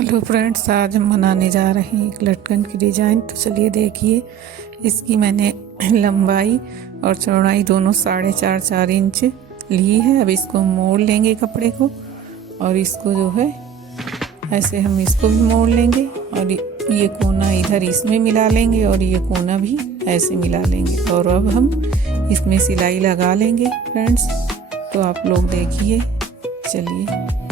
Hello friends, आज हम बनाने जा रहे हैं एक लटकन की डिज़ाइन। तो चलिए देखिए, इसकी मैंने लंबाई और चौड़ाई दोनों 4.5 इंच ली है। अब इसको मोड़ लेंगे कपड़े को, और इसको जो है ऐसे हम इसको भी मोड़ लेंगे, और ये कोना इधर इसमें मिला लेंगे और ये कोना भी ऐसे मिला लेंगे। और अब हम इसमें सिलाई लगा लेंगे फ्रेंड्स। तो आप लोग देखिए, चलिए।